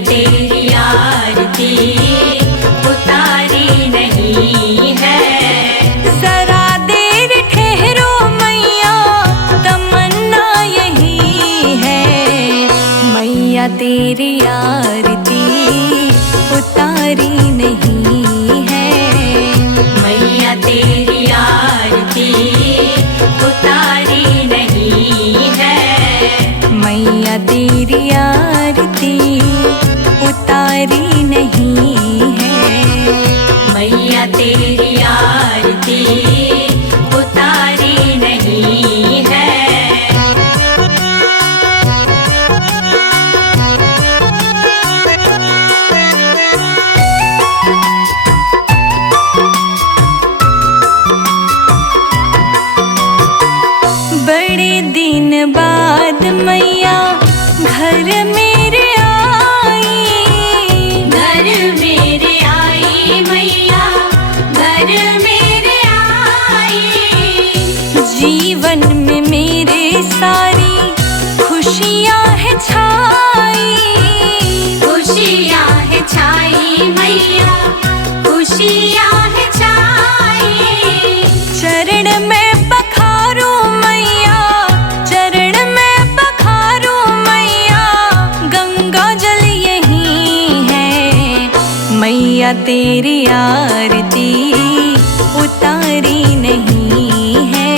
तेरी आरती उतारी नहीं है। जरा देर ठहरो मैया, तमन्ना यही है। मैया तेरी आरती उतारी नहीं है। मैया तेरी आरती उतारी नहीं है। मैया तेरी आरती उतारी नहीं है। मैया तेरी आरती उतारी नहीं है। बड़े दिन बाद मैया घर मेरे आई। घर मेरे आई मैया, घर मेरे आई। जीवन में मेरे सारी खुशियाँ है छाई। खुशियाँ है छाई मैया, खुशियाँ है छाई। चरण में पखारो मैया, चरण में पखारो मैया। गंगा जल यही है। मैया तेरी आरती उतारी नहीं है।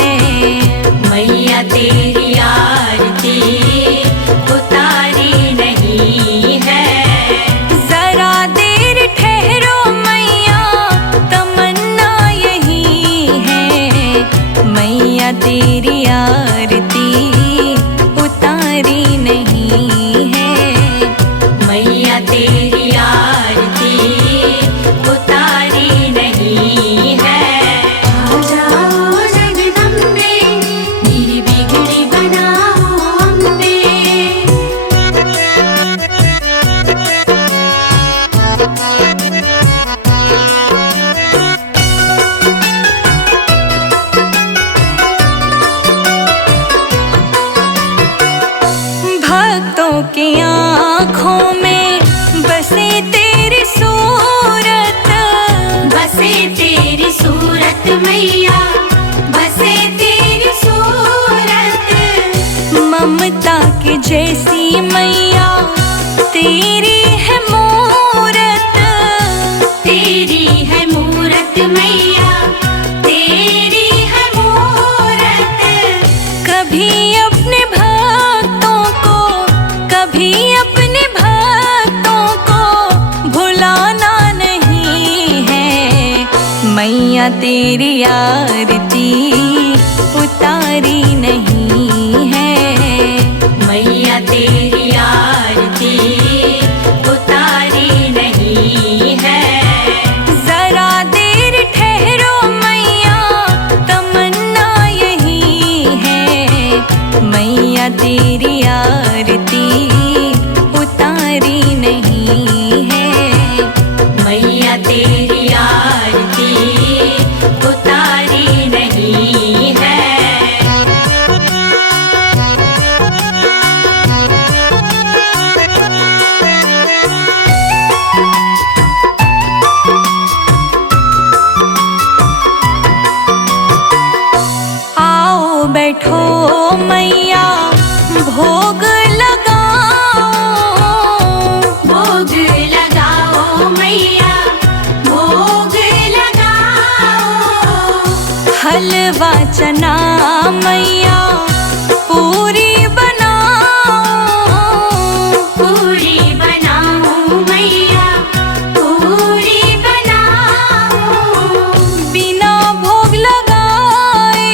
मैया तेरी आरती उतारी नहीं है। जरा देर ठहरो मैया, तमन्ना यही है। मैया तेरी आरती उतारी नहीं है। मैया तेरी आरती उतारी नहीं है। आ जाओ जगदम्बे, मेरी बिगड़ी बनाओ अम्बे। भक्तों की आँखों में बसे तेरी सूरत। बसे तेरी सूरत मैया, बसे तेरी सूरत। ममता के जैसी मैया तेरी है मूरत। तेरी है मूरत मैया, तेरी है मूरत। कभी अपने भक्तों को, कभी अपने भक्तों को भुलाना नहीं है। मैया तेरी आरती उतारी नहीं है। मैया तेरी आरती उतारी नहीं है। जरा देर ठहरो मैया, तमन्ना यही है। मैया तेरी आरती उतारी नहीं है। मैया तेरी आरती उतारी नहीं है। आओ बैठो मैया, भोग लगाओ। भोग लगाओ मैया, भोग लगाओ। हलवा चना मैया पूरी बनाओ। पूरी बनाओ मैया, पूरी बनाओ। बिना भोग लगाए,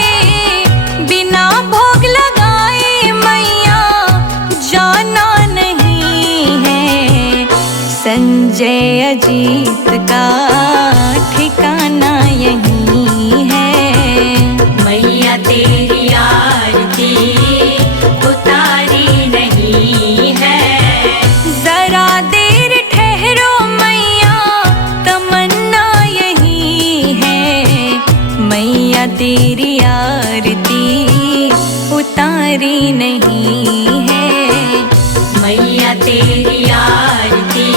बिना भोग लगाए मैया जाना नहीं है। संजय अजीत का ठिकाना यही है। मैया तेरी आरती उतारी नहीं है। जरा देर ठहरो मैया, तमन्ना यही है। मैया तेरी आरती उतारी नहीं है। मैया तेरी आरती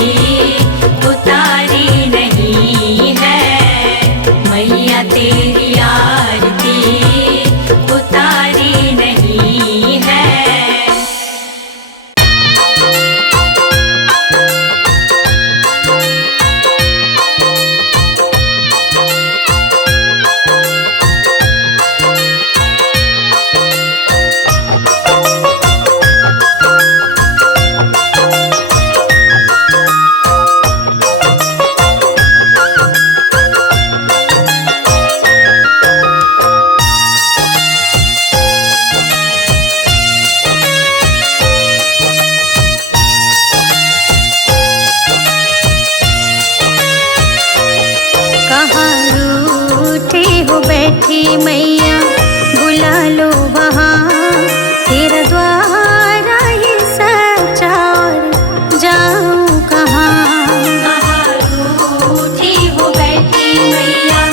बैठी मैया बुला लो वहाँ, तेरा द्वार ही सच्चा और जाऊँ कहाँ। कहाँ रूठी हो बैठी मैया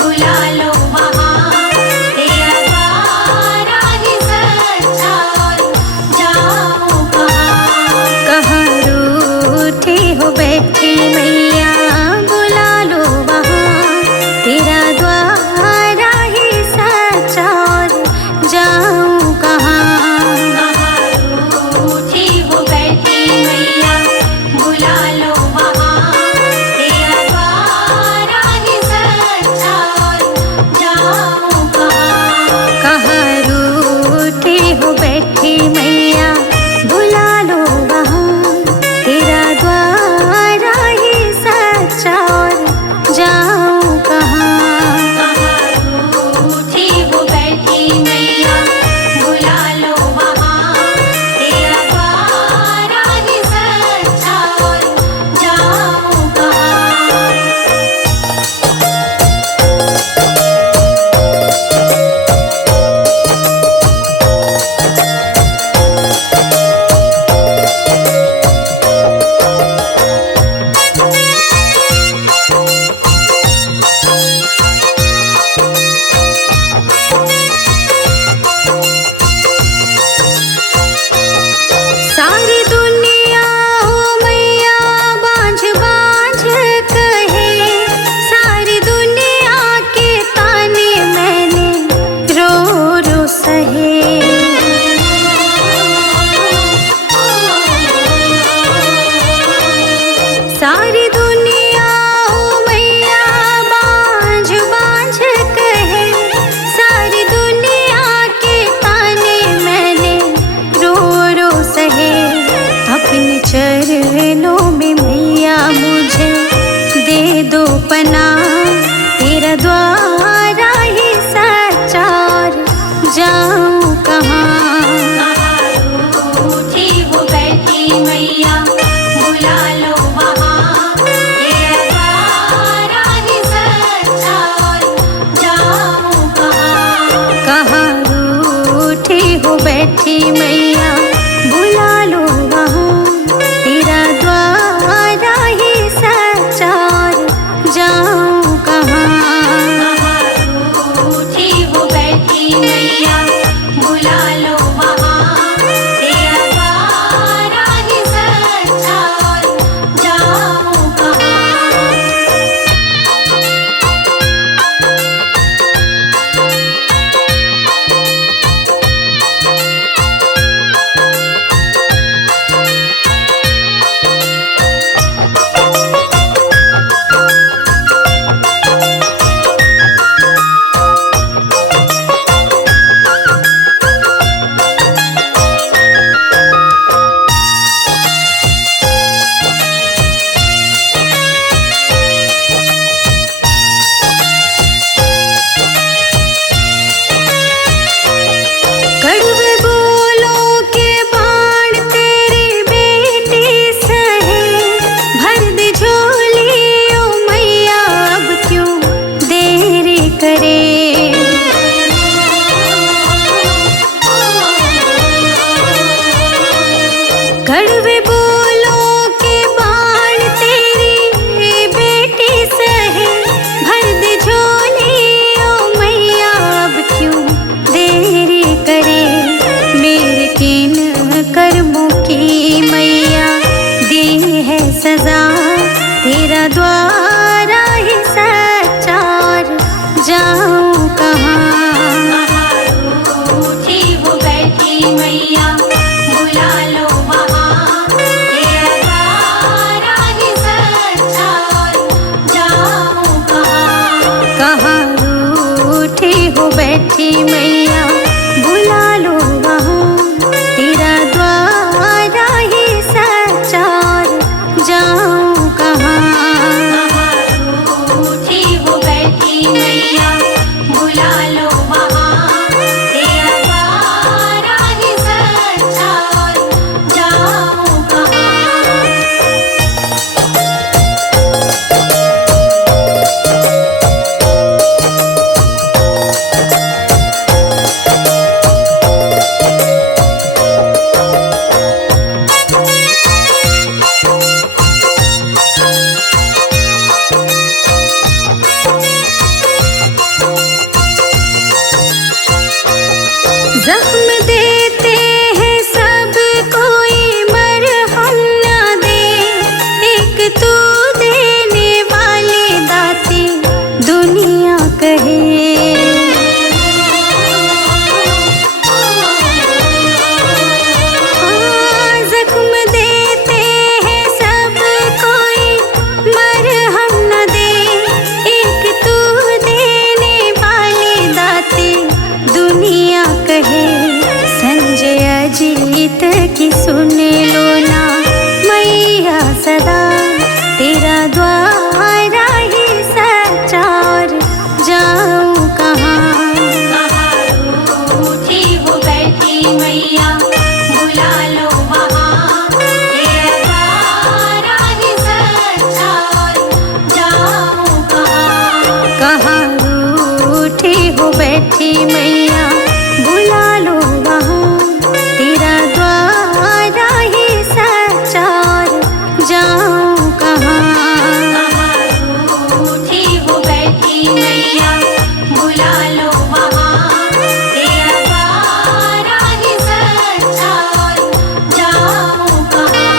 बुला लो वहाँ, तेरा द्वार ही सच्चा और जाऊँ कहाँ। कहाँ रूठी हो बैठी मैया बुला लो वहाँ, तेरा द्वार ही सच्चा और जाऊँ कहाँ। कहाँ रूठी हो बैठी मैया बुला लो वहाँ, तेरा द्वार ही सच्चा और जाऊँ कहाँ। कहाँ रूठी हो बैठी मैया बुला लो वहाँ, तेरा द्वार ही सच्चा और जाऊँ कहाँ। कहाँ रूठी हो बैठी मैया बुला लो वहाँ, तेरा द्वार ही सच्चा और जाऊँ कहाँ। सारी दुनिया हो मैया बांझ बांझ कहे, सारी दुनिया के ताने मैंने रो रो सहे। सारी दुनिया हो मैया बांझ बांझ कहे, सारी दुनिया के ताने मैंने रो रो सहे। अपने चरणों में मैया मुझे दे दो पनाह, तेरा द्वार ही सच्चा और जाऊँ कहाँ। कहाँ रूठी हो बैठी मैया बुला लो वहाँ, तेरा द्वार ही सच्चा और जाऊँ कहाँ। कहाँ रूठी हो बैठी मैया बुला लो वहाँ, तेरा द्वार ही सच्चा और जाऊँ कहाँ। कहाँ रूठी हो बैठी मैया बुला लो वहाँ, तेरा द्वार ही सच्चा और जाऊँ कहाँ। कड़वे बोलों के बाण तेरी बेटी सहे, भर दे झोली ओ मैया अब क्यों देरी करे। कड़वे बोलों के बाण तेरी बेटी सहे, भर दे झोली ओ मैया अब क्यों देरी करे। मेरे किन कर्मों की मैया दी है सजा, तेरा द्वार ही सच्चा और जाऊँ कहाँ। कहाँ रूठी हो बैठी मैया बुला लो वहाँ, तेरा द्वार ही सच्चा और जाऊँ कहाँ। कहाँ रूठी हो बैठी मैया बुला लो वहाँ, तेरा द्वार ही सच्चा और जाऊँ कहाँ। कहाँ रूठी हो बैठी मैया बुला लो वहाँ, तेरा द्वार ही सच्चा और जाऊँ कहाँ। द्वारा ही सच्चा और जाऊं कहाँ। कहाँ रूठी हो बैठी मैया बुला लो वहाँ, तेरा द्वारा ही सच्चा और जाऊं कहाँ। कहाँ रूठी हो बैठी मैया बुला लो वहाँ, तेरा द्वारा ही सच्चा और जाऊं कहाँ। कहाँ रूठी हो बैठी मैया बुला लो वहाँ, तेरा द्वारा ही सच्चा और जाऊं कहाँ।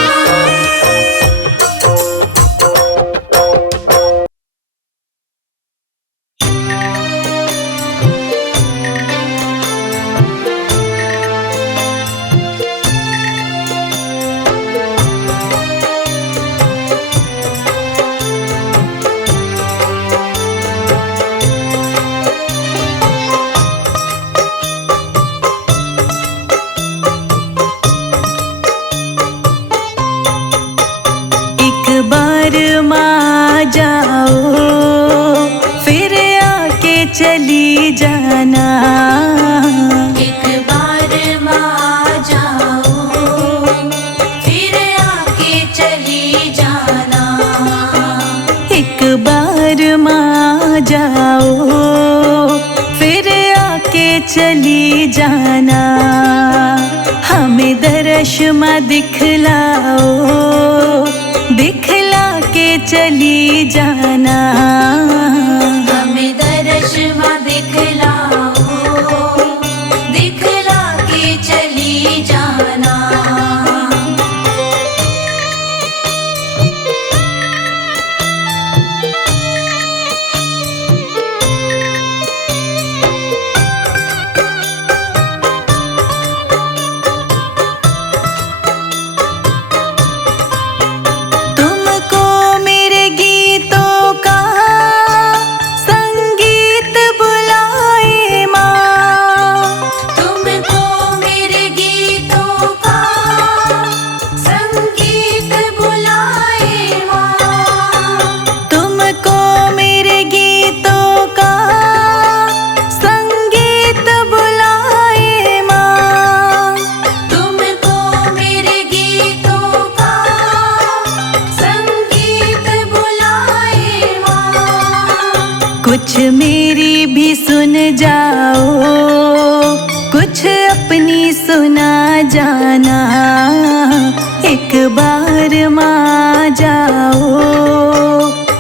एक बार माँ जाओ फिर आके चली जाना। एक बार माँ जाओ फिर आके चली जाना। एक बार माँ जाओ फिर आके चली जाना। हमें दर्श माँ दिखलाओ, दिखला के चली जाना। हमें दर्श माँ दिखलाओ, दिखला के चली जाना। तुमको मेरे गीतों का संगीत बुलाए माँ। तुमको मेरे गीतों का संगीत बुलाए माँ। तुमको मेरे गीतों का संगीत बुलाए माँ। तुमको मेरे गीतों का संगीत बुलाए माँ। कुछ मेरी भी सुन जाओ, कुछ अपनी सुना जाना। एक बार माँ जाओ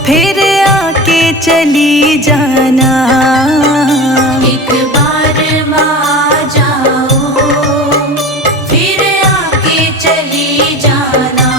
फिर आके चली जाना। एक बार माँ जाओ फिर आके चली जाना।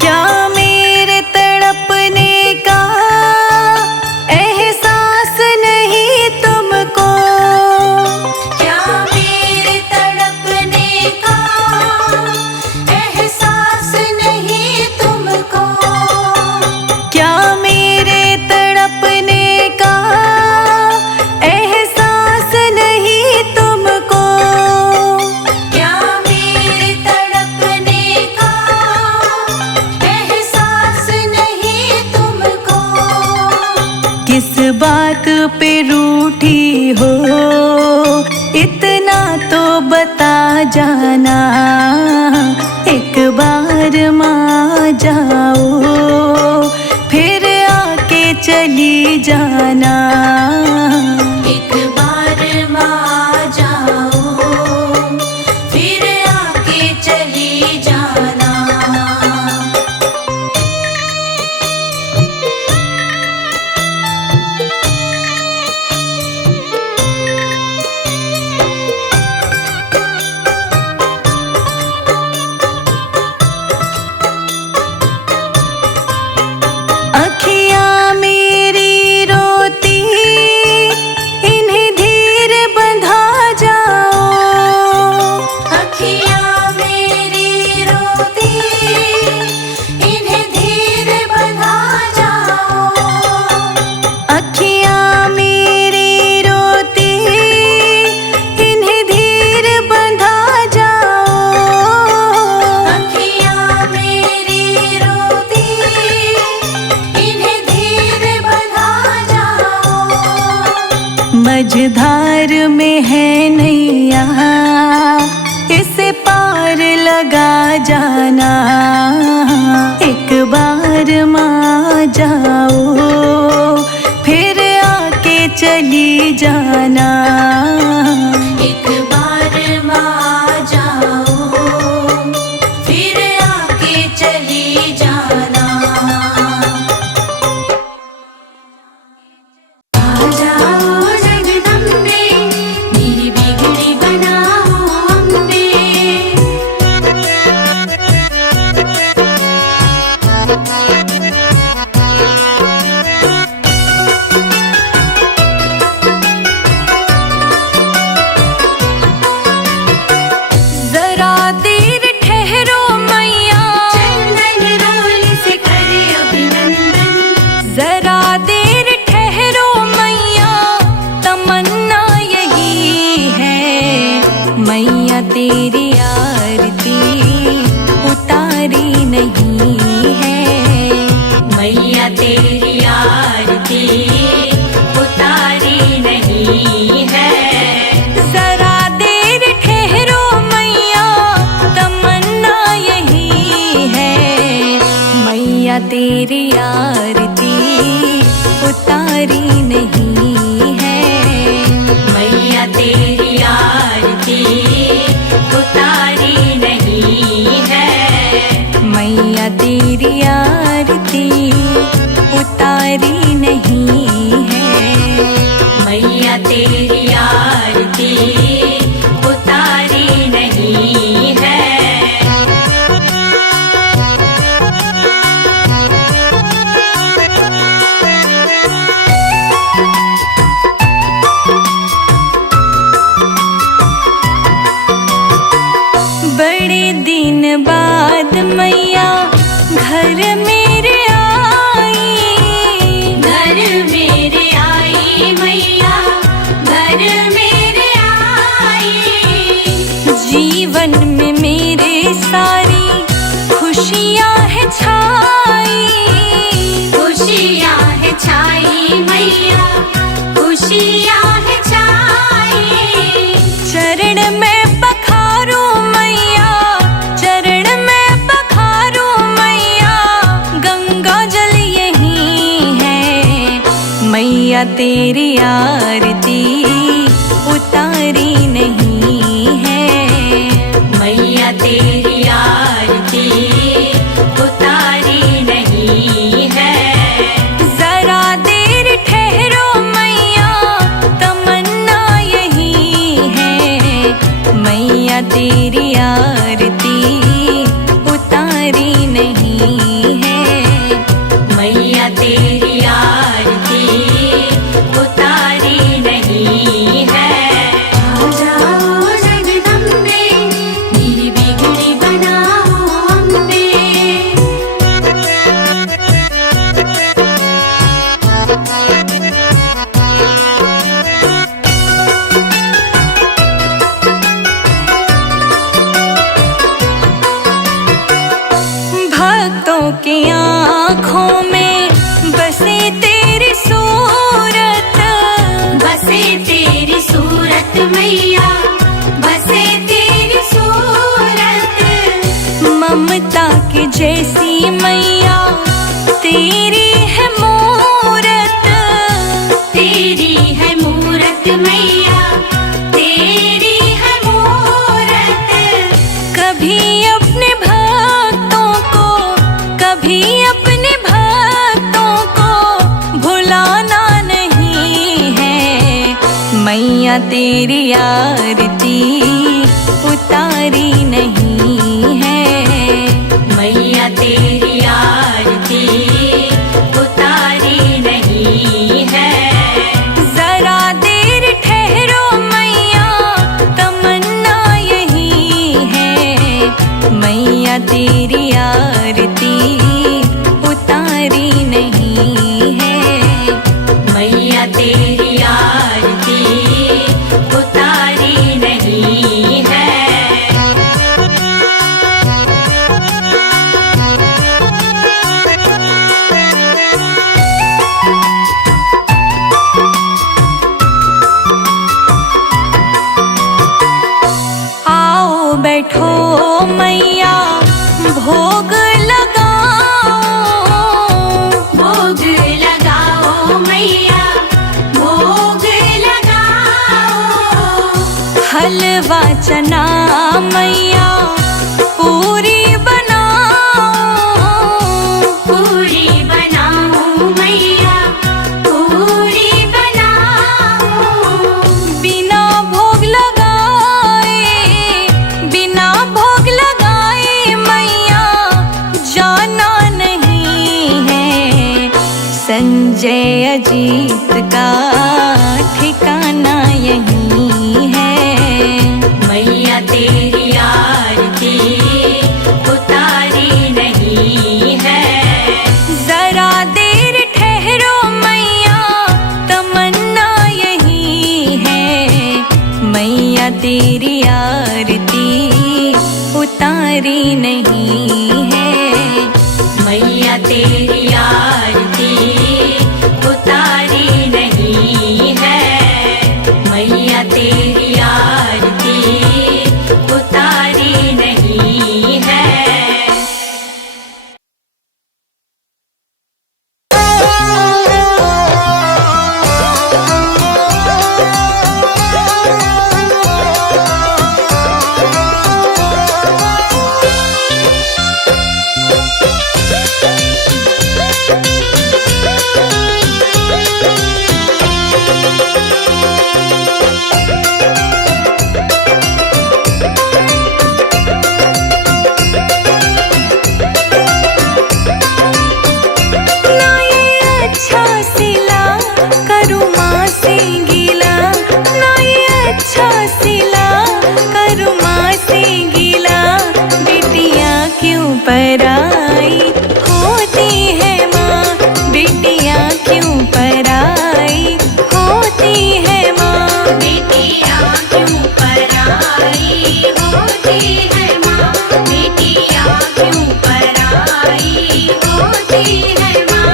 क्या मेरे तड़पने का एहसास नहीं तुमको? क्या मेरे तड़पने का एहसास नहीं तुमको? क्या मेरे तड़पने का एहसास नहीं तुमको? क्या मेरे तड़पने का एहसास नहीं तुमको? किस बात पे रूठी हो इतना तो बता जाना। एक बार माँ जाओ फिर आके चली जाना। एक बार माँ जाओ फिर आके चली जाना। अखियाँ मेरी रोती मझधार में है नैया, इसे पार लगा जाना। एक बार माँ जाओ, फिर आके चली जाना। एक बार माँ जाओ, फिर आके चली जाना। आ जाओ जगदम्बे, मेरी बिगड़ी बनाओ अम्बे। जरा देर ठहरो मैया, चंदन रोल से करे अभिनंदन। जरा देर ठहरो मैया, तमन्ना यही है। मैया तेरी आरती उतारी नहीं है। मैया तेरी आरती उतारी नहीं है। जरा देर ठहरो मैया, तमन्ना यही है। मैया तेरी आरती उतारी नहीं है। मैया तेरी आरती उतारी नहीं है। मैया तेरी आरती उतारी नहीं है। मैया तेरी आरती उतारी नहीं है। बड़े दिन बाद मैया घर मेरे आई। घर मेरे आई मैया, घर मेरे आई। जीवन में मेरे सारी खुशियाँ है छाई। खुशियाँ है छाई मैया, खुशियाँ है छाई। चरण में पखारो मैया, चरण में पखारो मैया। गंगा जल यही है। मैया तेरी आरती उतारी नहीं है। मैया तेरी आरती उतारी नहीं है। जरा देर ठहरो मैया, तमन्ना यही है। मैया तेरी आरती उतारी नहीं है। मैया तेरी आरती उतारी नहीं है। आ जाओ जगदम्बे, मेरी बिगड़ी बनाओ अम्बे। भक्तों की आँखों में बसे तेरी सूरत। बसे तेरी सूरत मैया, बसे तेरी सूरत। ममता की जैसी मैया तेरी है मूरत। तेरी है मूरत मैया, तेरी है मूरत। कभी अपने भक्तों को, कभी अपने भक्तों को भुलाना नहीं है। मैया तेरी आरती उतारी नहीं है। मैया तेरी आरती उतारी नहीं है। जरा देर ठहरो मैया, तमन्ना यही है। मैया तेरी आरती उतारी नहीं है। मैया तेरी आरती उतारी नहीं है। हलवा चना मैया पूरी बनाओ, पूरी बनाऊं मैया, पूरी बनाऊं। बिना भोग लगाए मैया जाना नहीं है। संजय अजीत का ठिकाना यही है। मैया तेरी आरती उतारी नहीं है। जरा देर ठहरो मैया तमन्ना यही है। मैया तेरी आरती उतारी नहीं है। मैया तेरी आरती उतारी नहीं है। मैया तेरी आरती उतारी नहीं है। ना ये अच्छा सिला करूँ माँ से गीला, ना ये अच्छा सिला करूँ माँ से गीला। बिटिया क्यों पराई होती है माँ, बिटिया क्यों पराई होती है माँ। बेटियाँ क्यों पराई होती है माँ, बेटियाँ क्यों पराई होती है माँ।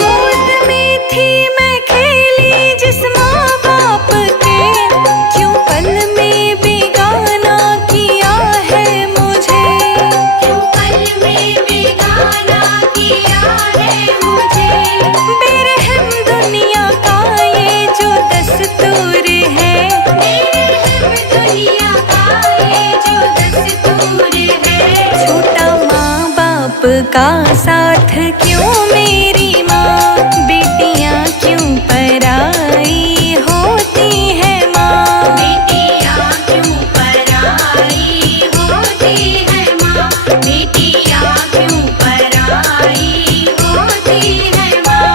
गोद में थी मैं खेली जिस माँ बाप के, क्यों पल में बेगाना किया है मुझे। क्यों पल में बेगाना किया है मुझे। बेरहम दुनिया का ये जो दस्तूर है, बेरहम दुनिया का ये जो दस्तूर है। छोटा माँ बाप का साथ क्यों मेरी माँ, बेटियाँ क्यों पराई होती है माँ। बेटियाँ क्यों पराई होती है माँ, बेटियाँ क्यों पराई होती है माँ।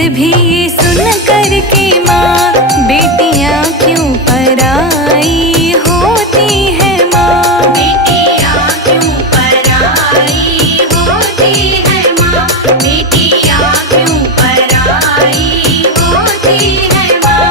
गीत भी ये सुन कर के माँ बेटियाँ क्यों पराई होती है माँ। बेटियाँ क्यों पराई होती है माँ, बेटियाँ क्यों पराई होती है माँ।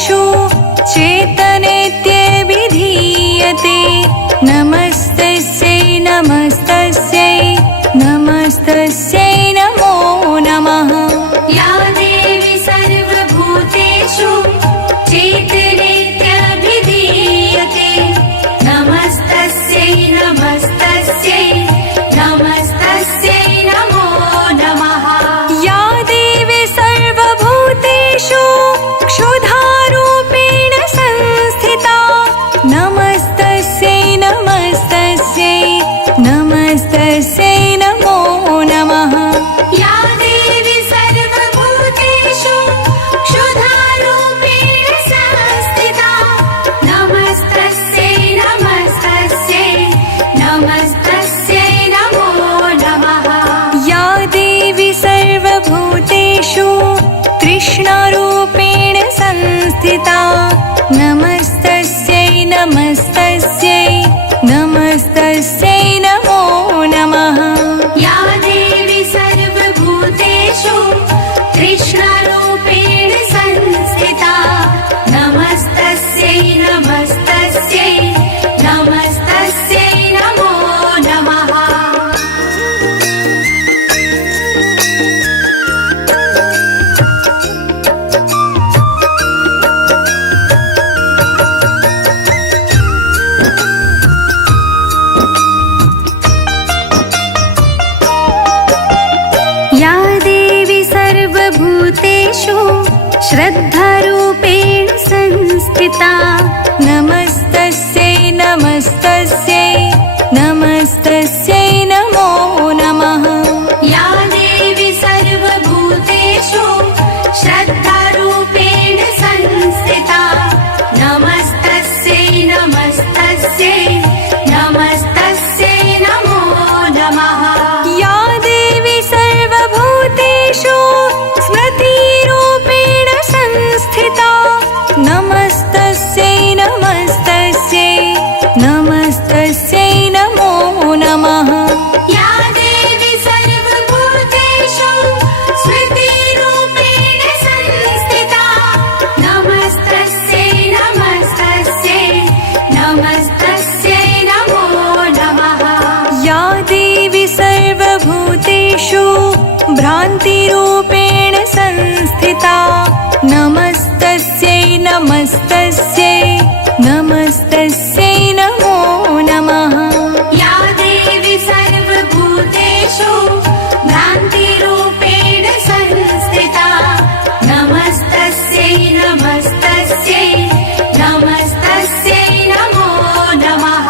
भूतेषु चेतनेत्यभिधीयते नमस्तस्यै नमस्तस्यै नमस्तस्यै नमो नमः। या देवी सर्वभूतेषु चेतनेत्यभिधीयते नमस्तस्यै नमस्तस्यै नमस्तस्यै नमो नमः। या देवी सर्वभूतेषु क्षुधारूपेण संस्थिता नमस्तस्यै नमस्तस्यै नमस्तस्यै नमो नमः। या देवी सर्वभूतेषु क्षुधारूपेण संस्थिता नमस्तस्यै नमस्तस्यै नमस्तस्यै नमो नमः। या देवी सर्वभूतेषु तृष्णारूपेण संस्थिता नमस्तस्यै नमस्तस्यै नमस्तस्यै नमो नमः। या देवी सर्वभूतेषु तृष्णारूपेण संस्थिता नमस्तस्यै नमस्तस्यै नमस्तस्यै नमो नमः। या देवी सर्वभूतेषु श्रद्धारूपेण संस्थिता नमस्तस्यै नमस्तस्यै नमस्तस्यै नमो नमः। या देवी सर्वभूतेषु श्रद्धारूपेण संस्थिता नमस्तस्यै नमस्तस्यै नमस्तस्यै नमो नमः। या देवी सर्वभूतेषु स्मृतिरूपेण संस्थिता नमस्तस्यै नमस्तस्यै नमस्तस्यै नमो नमः। या देवी सर्वभूतेषु स्मृतिरूपेण संस्थिता नमस्तस्यै नमस्तस्यै नमस्तस्यै नमो नमः। या देवी सर्वभूतेषु भ्रान्तिरूपेण संस्थिता नमस्तस्यै नमस्तस्यै नमस्तस्यै नमो नमः। या देवी सर्वभूतेषु भ्रान्तिरूपेण संस्थिता नमस्तस्यै नमस्तस्यै नमस्तस्यै नमो नमः।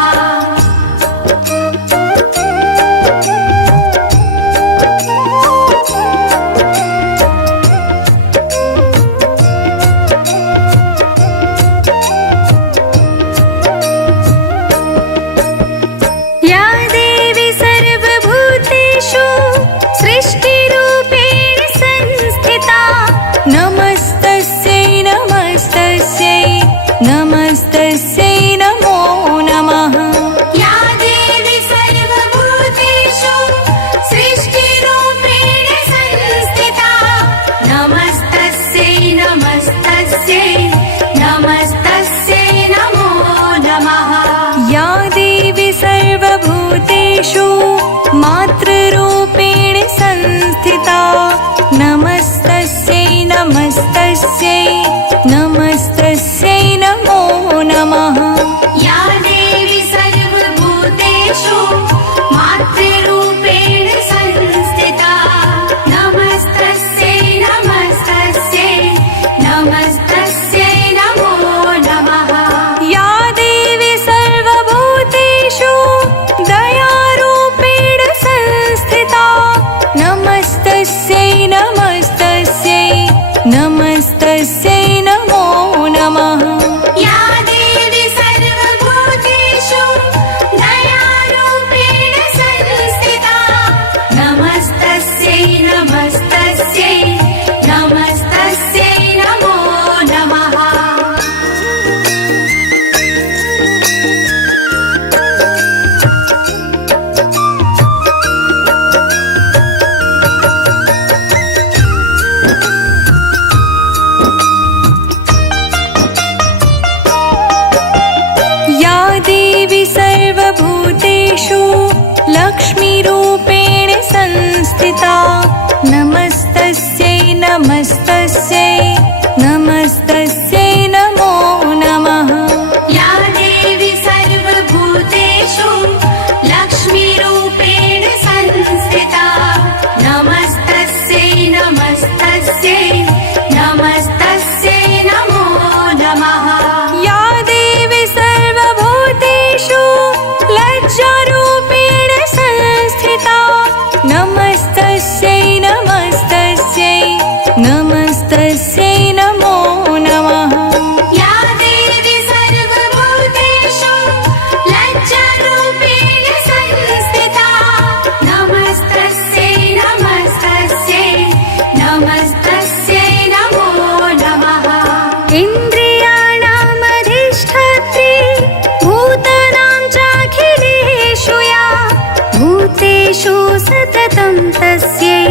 तस्यै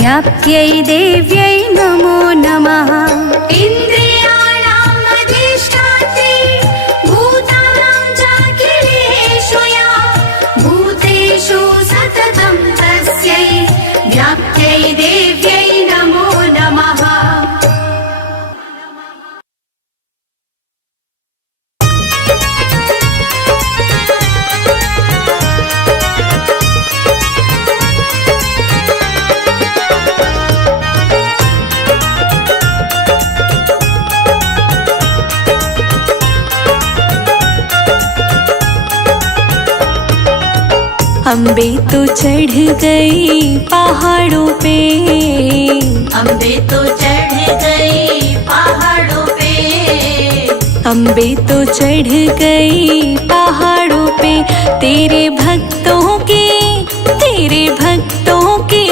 व्याप्त्यै देव्यै नमो नमः। इन्द्रियाणाम् अधिष्ठात्री भूतानां चाखिलेषु या भूतेषु सततं तस्यै व्याप्त्यै देव्यै नमो नमः। अम्बे तो चढ़ गई पहाड़ों पे, अम्बे तो चढ़ गई पहाड़ों पे, अम्बे तो चढ़ गई पहाड़ों पे। तेरे भक्तों की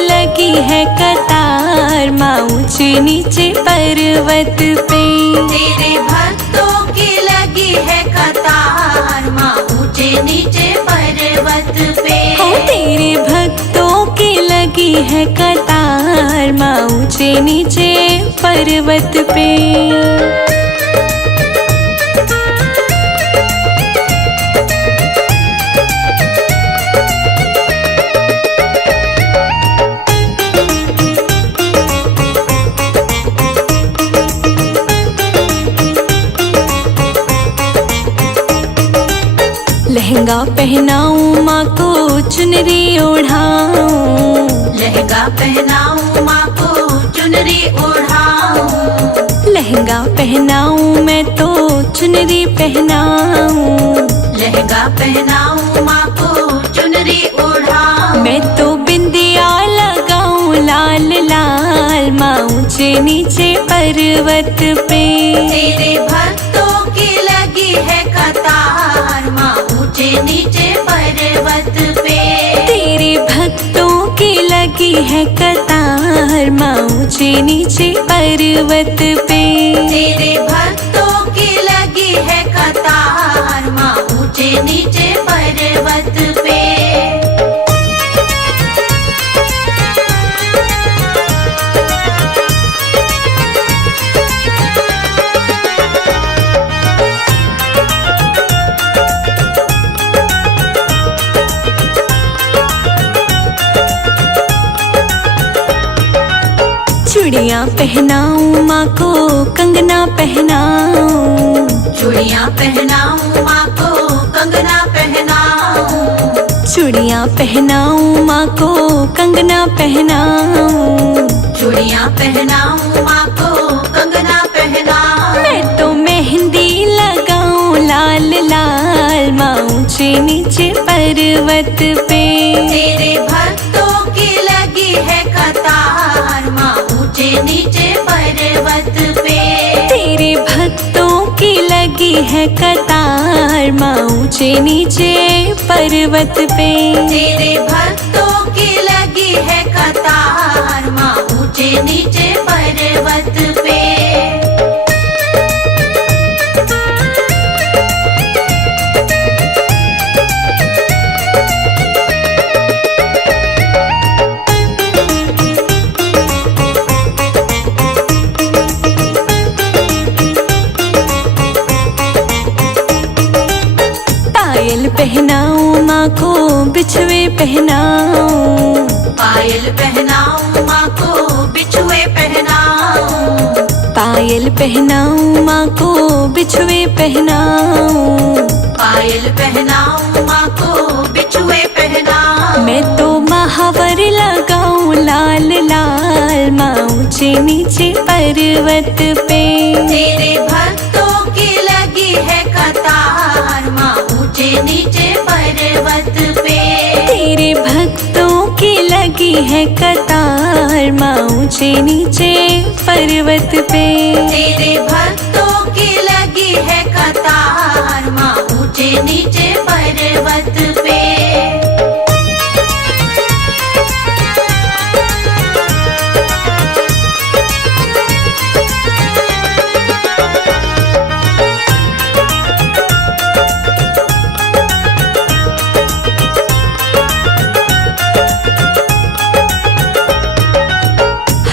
लगी है कतार माँ ऊंचे नीचे पर्वत पे। तेरे भक्तों की लगी है कतार माँ ऊंचे नीचे पर्वत पे। तेरे भक्तों की लगी है कतार माँ ऊंचे नीचे पर्वत पे। लहंगा पहनाऊं माँ को चुनरी ओढ़ाऊं, लहंगा पहनाऊं माँ को चुनरी ओढ़ाऊं, लहंगा पहनाऊं मैं तो चुनरी पहनाऊं, लहंगा पहनाऊं माँ को चुनरी ओढ़ाऊं। मैं तो बिंदिया लगाऊं लाल लाल माँ ऊंचे नीचे पर्वत पे। तेरे भक्तों की लगी है कतार माँ ऊंचे नीचे पर्वत पे। तेरे भक्तों की लगी है कतार माँ ऊंचे नीचे पर्वत पे। तेरे भक्तों की लगी है कतार माँ ऊंचे नीचे पर्वत पे। चूड़ियाँ पहनाऊं माँ को कंगना पहनाऊं, चूड़ियाँ पहनाऊं माँ को कंगना पहनाऊं, चूड़ियाँ पहनाऊं माँ को कंगना पहनाऊं, चूड़ियाँ पहनाऊं माँ को कंगना पहनाऊं। मैं तो मेहंदी लगाऊं लाल लाल माँ ऊंचे नीचे पर्वत पे। तेरे भक्तों की लगी है कतार माँ ऊंचे नीचे पर्वत पे। तेरे भक्तों की लगी है कतार माँ ऊंचे नीचे पर्वत पे। तेरे भक्तों की लगी है कतार माँ ऊंचे नीचे पर्वत पे। पायल पहनाऊं माँ को बिछुए पहनाऊं, पायल पहनाऊं माँ को बिछुए पहनाऊं, पायल पहनाऊं माँ को बिछुए पहनाऊं, पायल पहनाऊं माँ को बिछुए पहनाऊं। मैं तो महावर लगाऊं लाल लाल माँ ऊंचे नीचे पर्वत पे। तेरे भक्तों की लगी है कतार माँ ऊंचे नीचे पर्वत पे। तेरे भक्तों की लगी है कतार माँ ऊंचे नीचे पर्वत पे। तेरे भक्तों की लगी है कतार माँ ऊंचे नीचे पर्वत पे।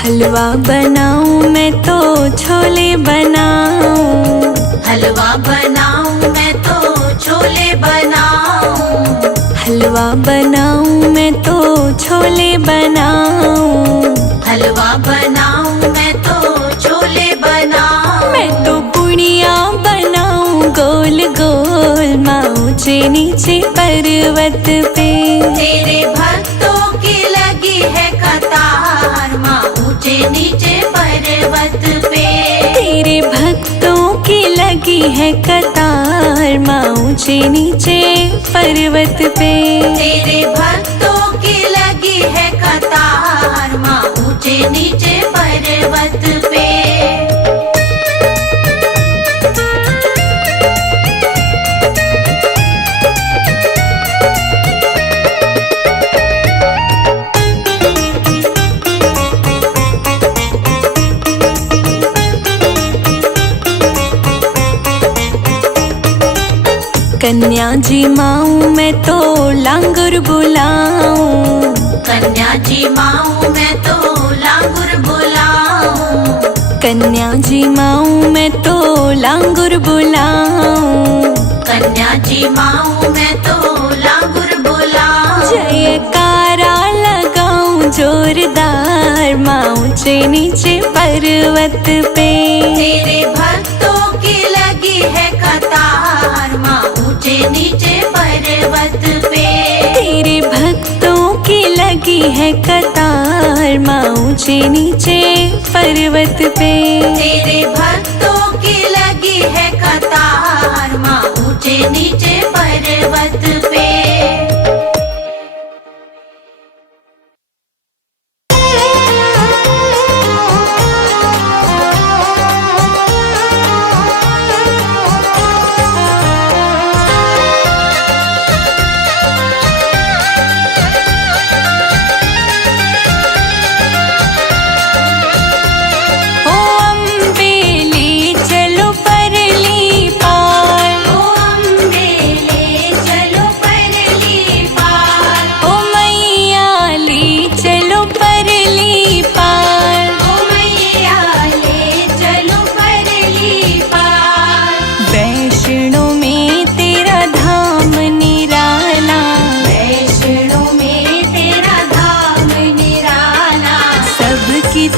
हलवा बनाऊं मैं तो छोले बनाऊं, हलवा बनाऊं मैं तो छोले बनाऊं, हलवा बनाऊं मैं तो छोले बनाऊं, हलवा बनाऊं मैं तो छोले बनाऊं। मैं तो पुड़िया बनाऊं गोल गोल माँ ऊंचे नीचे पर्वत पे। तेरे भक्तों की लगी है कतार माँ ऊंचे नीचे पर्वत पे। तेरे भक्तों की लगी है कतार माँ ऊंचे नीचे पर्वत पे। तेरे भक्तों की लगी है कतार माँ ऊंचे नीचे पर्वत पे। कन्या जी माऊं मैं तो लांगुर बुलाऊं, कन्या जी माऊं मैं तो लांगुर बुलाऊं, कन्या जी माऊं मैं तो लांगुर बुलाऊं, कन्या जी माऊं मैं तो लांगुर बुलाऊं। जयकारा लगाऊं जोरदार माँ ऊंचे नीचे पर्वत पे। तेरे भक्तों की लगी है कतार माँ ऊंचे नीचे पर्वत पे। तेरे भक्तों की लगी है कतार माँ ऊंचे नीचे पर्वत पे। तेरे भक्तों की लगी है कतार माँ ऊंचे नीचे पर्वत पे।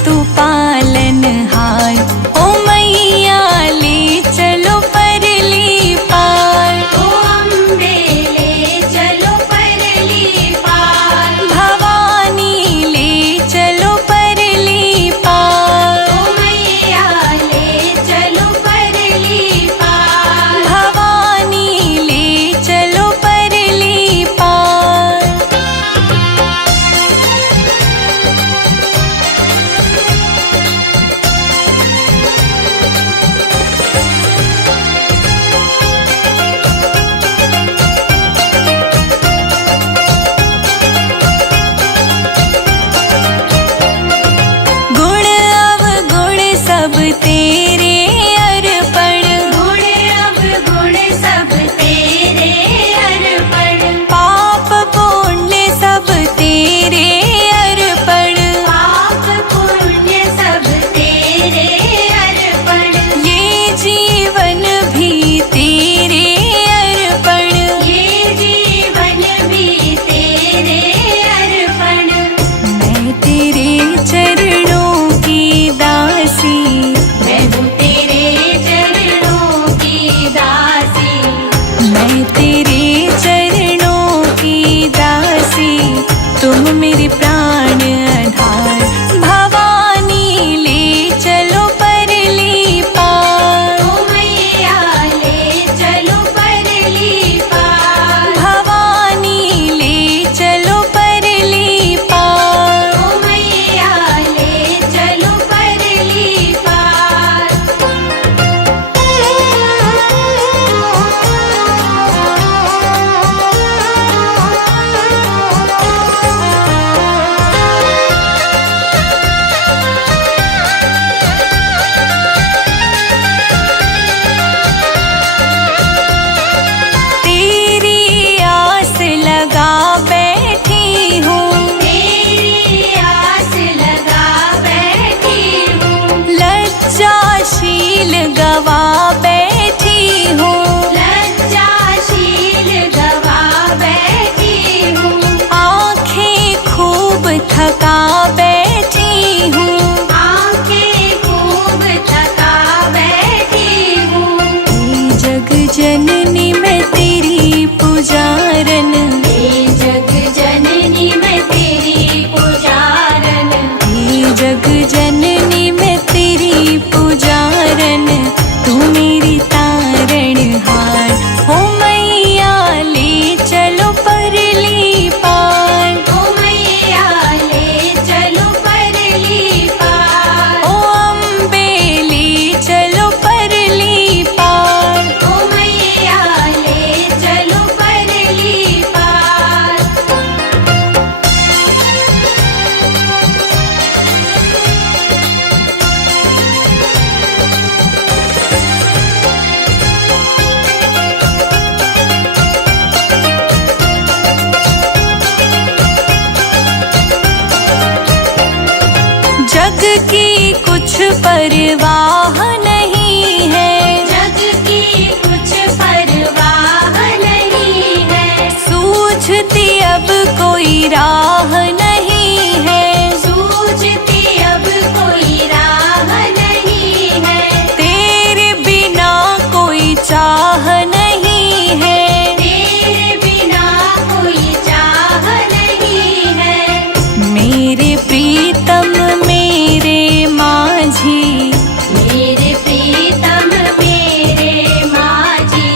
तू पालनहार ओ मैया ले चलो परली पार। ओ अम्बे ले चलो परली पार। भवानी ले चलो परली पार। ओ मैया ले चलो परली पार। भवानी ले चलो परली पार। तेरे अर्पण गुण अवगुण सब तेरे अर्पण। पाप पुण्य सब तेरे अर्पण। पाप पुण्य सब तेरे अर्पण। ये जीवन भी तेरे अर्पण। ये जीवन भी तेरे अर्पण। मैं तेरे चरणों की दासी। मैं हूँ जग की कुछ परवाह नहीं है, जग की कुछ परवाह नहीं है, सूझती अब कोई राह नहीं है, सूझती अब कोई राह नहीं है, तेरे बिना कोई चाह नहीं है, तेरे बिना कोई चाह नहीं है। मेरे प्रीतम मेरे माझी, मेरे प्रीतम मेरे माझी,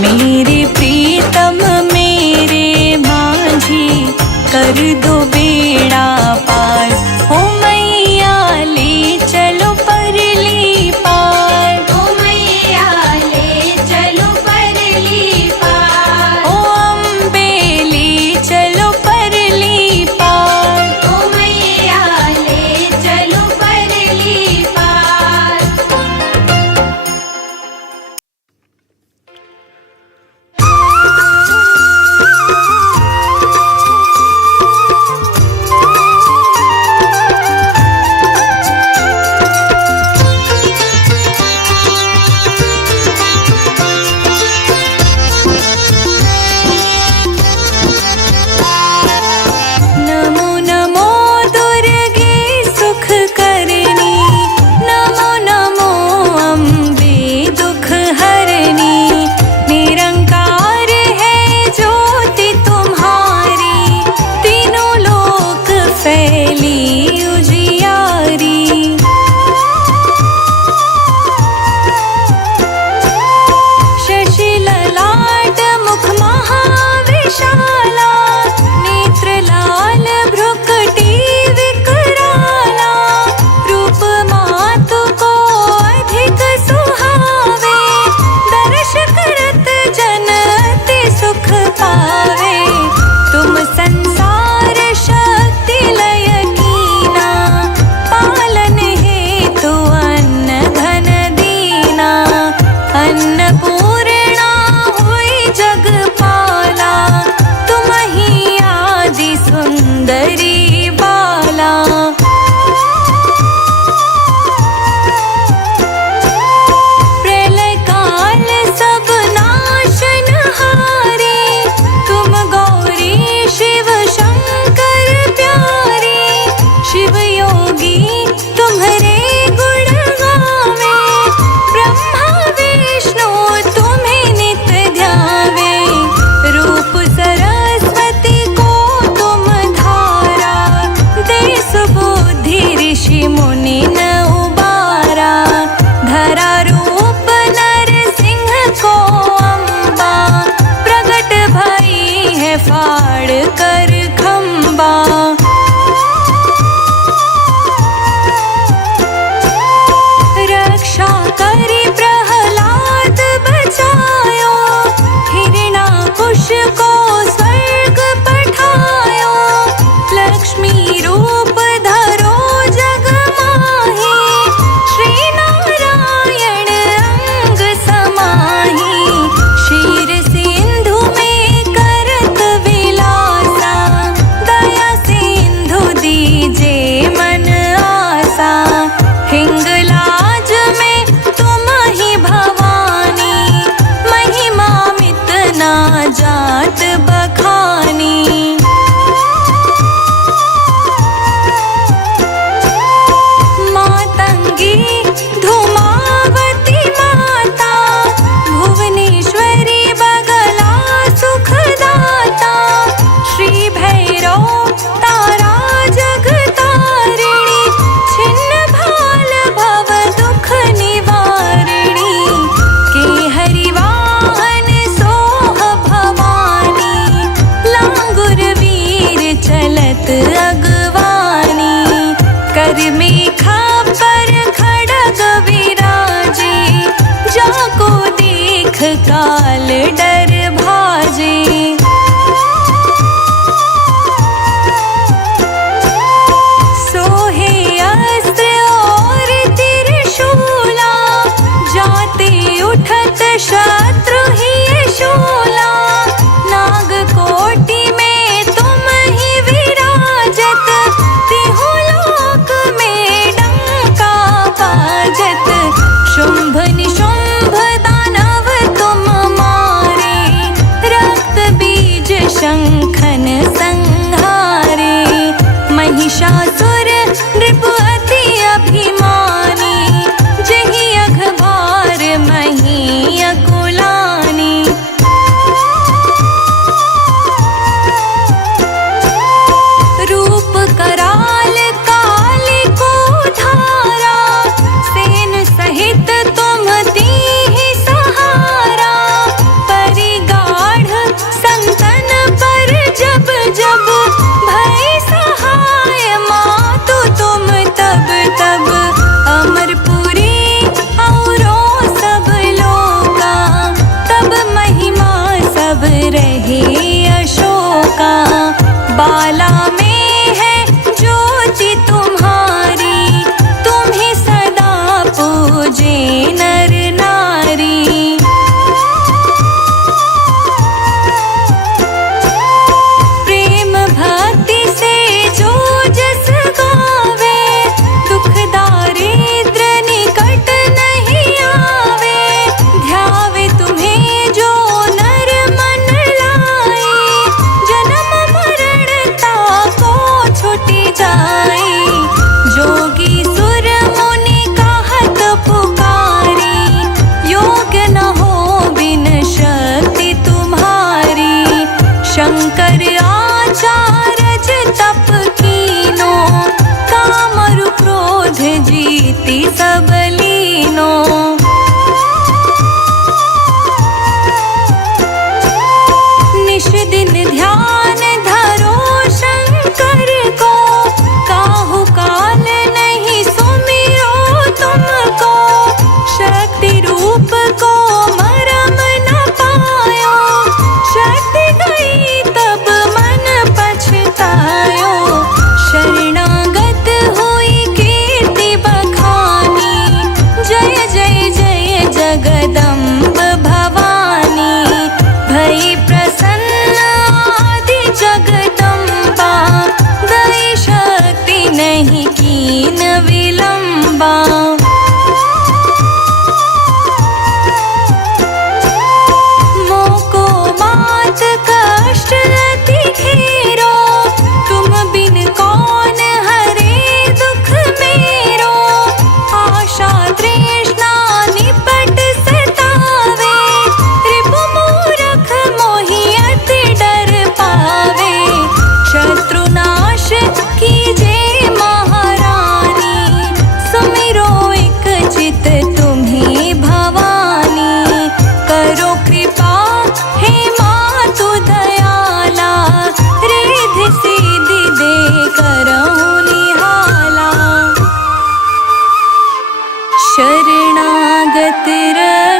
मेरे प्रीतम मेरे माझी, कर दो बेड़ा पार, हो मैया ले चलो परली पार, ओ मैया ले चलो परली पार, ओ अम्बे ले चलो परली पार। ओ मैया ले चलो परली पार। नमो नमो दुर्गे सुख करनी, नमो नमो अम्बे दुख हरनी, निरंकार है ज्योति तुम्हारी, तीनों लोक फैली उजियारी। शशि ललाट मुख महाविशाला, नेत्र लाल भ्रुकुटी विकराला, रूप मातु को अधिक सुहावे, दर्श करत जन अति सुख पावे। तुम संसार शक्ति लय कीना, पालन हेतु अन्न धन दीना, अन्नपूर्णा हुई जगपाला, तुम ही आदि सुंदरी बाला। प्रलय काल सब नाशनहारी, तुम गौरी शिव शंकर प्यारी, शिव योगी तुम्हारे गुण गावे, ब्रह्मा विष्णु तुम्हें नित ध्यावे, रूप सरस्वती को तुम धारा, दे सुबुद्धि ऋषि मुनि न उबारा, धरा रूप नरसिंह को अम्बा, प्रगट भई है फाड़ कर खंबा। रक्षा करी प्रहलाद बचायो, हिरणाकुश को स्वर्ग पठायो, लक्ष्मी रूप धरो जग माही, श्री नारायण अंग समाही, क्षीर सिंधु में करत विलासा, दया सिंधु दीजे मन आसा, हिंगलाज में तुम ही भवानी, महिमा मित ना जात बखानी। मातंगी धूमावती माता, भुवनेश्वरी बगला सुखदाता, श्री भैरव तारा जगतारिणी, छिन्न भाल भव दुख निवारिणी, के हरिवाहन सोह भवानी, लांगुर वीर चलत अगवानी, कर मेखा पर खड़ग विराजे, जाको देख काल डर भाजे। सोहे अस्त्र और त्रिशूला, जाते उठत शत्रु ही शूला, नागकोटि में तुम ही विराजत, तिहु लोक में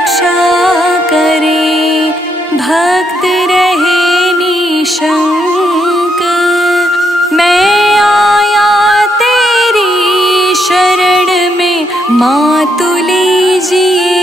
रक्षा करे, भक्त रहे निशंक। मैं आया तेरी शरण में, माँ तू लीजिए